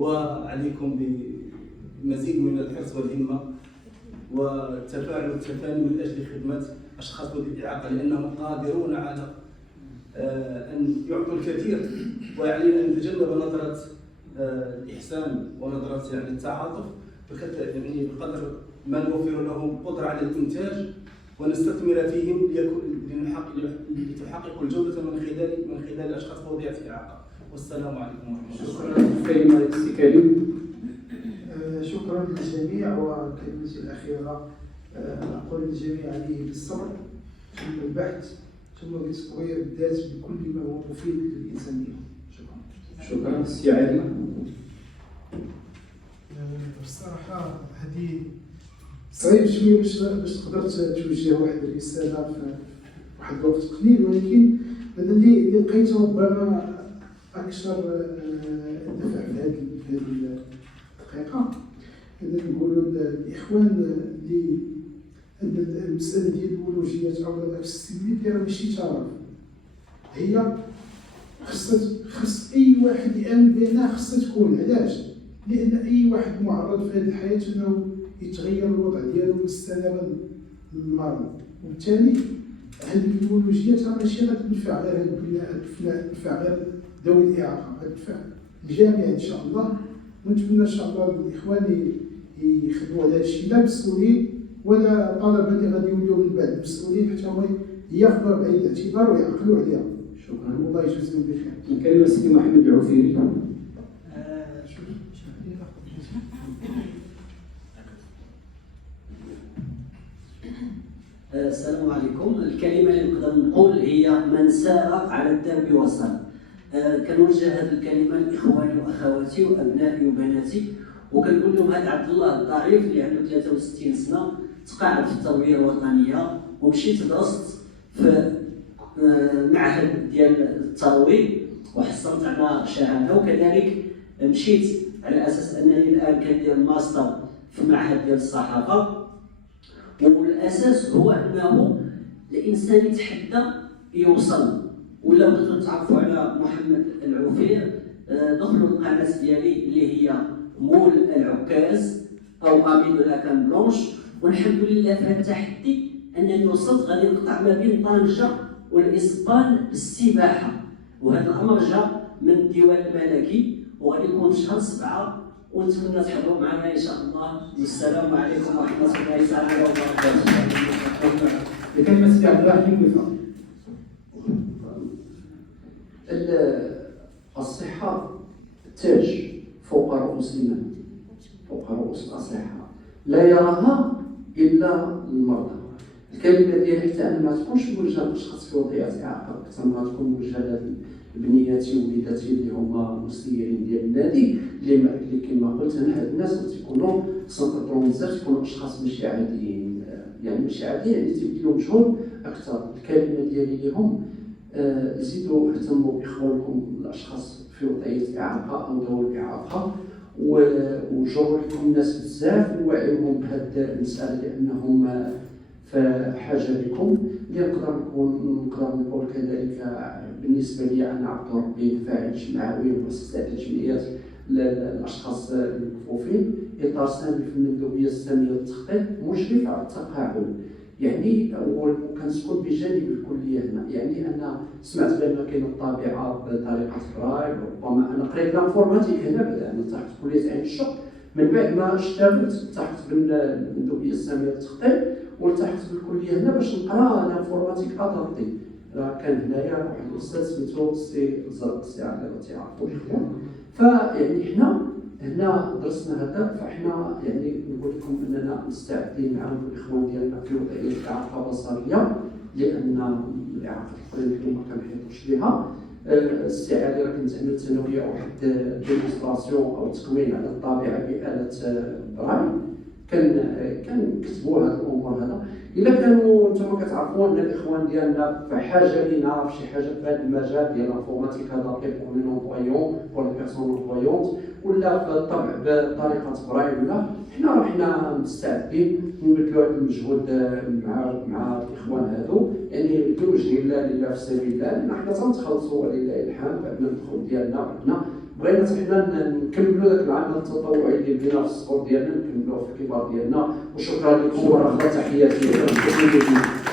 وعليكم بمزيد من الحرص والهمة والتفاعل والتفاني من أجل خدمة أشخاص ذوي الإعاقة، لأنهم قادرون على أن يعطوا الكثير، وعلينا أن نتجنب نظرة الإحسان ونظرة التعاطف بقدر ما نوفر لهم قدرة على الإنتاج ونستثمر فيهم لتحقق الجودة من خلال الأشخاص ذوي الإعاقة. والسلام عليكم ورحمة الله. شكرا كلمة استكالي. شكرا للجميع، وكلمتي الأخيرة أقول للجميع عليه بالصبر ثم البحث ثم بتطوير الذات بكل ما هو مفيد للإنسانية. شكرا سي علي. بصراحة هذه صعيب شوية باش تقدر توجه واحد الرسالة في واحد الوقت قليل، ولكن هذا اللي لقيته ربما أكثر دفع في هذه الدقيقة. هذا نقولوا الإخوان اللي المسألة ديال الأولوجيات أو الأكسسيبيليتي راه ماشي تعرف، هي خص أي واحد يآمن بأنها خصها تكون. علاش؟ لأن أي واحد معرض في هذه الحياة أنه يتغير الوضع ديالو من السلامة للمرض، وبالتالي هذه الأولوجيات راه ماشي غتنفع غير هاد البناء، تنفع غير ذوي الإعاقة، غتنفع الجميع إن شاء الله. ونتمنى إن شاء الله الإخوان يخدموا على هذا الشيء، لا مسؤولين ولا طلبة اللي غادي يوليو من بعد مسؤولين، حتى هما ياخذوها بعين الاعتبار ويعقلوا عليها. شكرا. والله يجزيهم بخير. الكلمة سيدي محمد العفيري. السلام عليكم. الكلمة اللي نقدر نقول هي من سار على الدرب وصل. كنوجه هذه الكلمة لإخواني وأخواتي وأبنائي وبناتي، وكنقول لهم هذا عبد الله الظريف اللي عنده 63 سنة تقاعد في التربية الوطنية ومشيت درست في معهد ديال الترويض وحصلت على شهادة، وكذلك مشيت على أساس أنني الآن كندير ماستر في معهد ديال الصحافة. والأساس هو أنه الإنسان يتحدى يوصل. ولا بغيتو تعرفوا على محمد العفير دخلوا القناة ديالي اللي هي مول العكاز أو أمي دو لاكان بلونش، والحمد لله في هذا التحدي أنني وصلت. غادي نقطع ما بين طنجة والإسبان بالسباحة، وهذا الأمر جاء من الديوان الملكي وغادي يكون في شهر 7، ونتمنى تحضروا معنا إن شاء الله. والسلام عليكم ورحمة الله تعالى وبركاته. الكلمة سيدي عبد الله حكيم. الصحة تاج فوق رؤوس الناس، فوق رؤوس الأصحاء لا يراها إلا المرضى. الكلمة ديالي حتى أنا ما تكونش موجهة للأشخاص في وضعية إعاقة، أكثر ما تكون موجهة لبنياتي ووليداتي اللي هما مسيرين ديال النادي، اللي كما قلت أنا هاد الناس تيكونوا خصهم بزاف تكونوا أشخاص ماشي عاديين، يعني ماشي عاديين يعني تيبذلوا مجهود أكثر. الكلمة ديالي لهم زيدوا اهتموا بإخوانكم الأشخاص في وضعية إعاقة أو ذوي الإعاقة، وجروا لكم الناس بزاف ووعيوهم بهذه المسألة لأنهم في حاجة لكم. اللي نقدر نقول كذلك بالنسبة لي أنا عبد ربي فاعل جمعوي ومؤسس الجمعيات للأشخاص المكفوفين، إطار سامي في المندوبية السامية للتخطيط مشرف على التقاعد، يعني وكنسكن بجانب الكليه هنا. يعني انا سمعت بان كاين الطابعه بطريقه برايل، ربما انا قريت الانفورماتيك هنا انا تحت كليه عين الشق، من بعد ما اشتغلت تحت بالمندوبيه الساميه للتخطيط والتحقت بالكليه هنا باش نقرا الانفورماتيك ادابتي. راه كان هنايا واحد الاستاذ سميتو السي زرق السي عبد تعرفوا الاخوان. فيعني حنا هنا درسنا هذا، فاحنا يعني نقول لكم اننا مستعدين مع الاخوان ديالنا في وضعيه الاعاقه بصريه، لان الاعاقه الاخرين اللي ما كنحيطوش بها. السي علي راه كنت عملت ثانويه واحد ديمونستراسيون او تكوين على الطابعه بآلة برايل، كان كتبوا هاد الامور هذا. الا كانوا نتوما كتعرفوا ان الاخوان ديالنا في حاجه لينا في شي حاجه في هذا المجال ديال الانفورماتيك هذا بور لي نون فويون بور لي بيرسون نون فويونت، ولا في الطبع بطريقه برايل، ولا حنا مستعدين نبذلوا هذا المجهود مع الاخوان هذو، يعني بوجه الله لله في سبيل الله. حنا تنتخلصوا ولله الحمد بعد ما ندخل ديالنا عندنا بغينا حنا نكملوا ذاك العمل التطوعي اللي بدينا في السبور ديالنا، نكملوه في الكبار ديالنا. وشكرا لكم ورغم تحياتي لكم.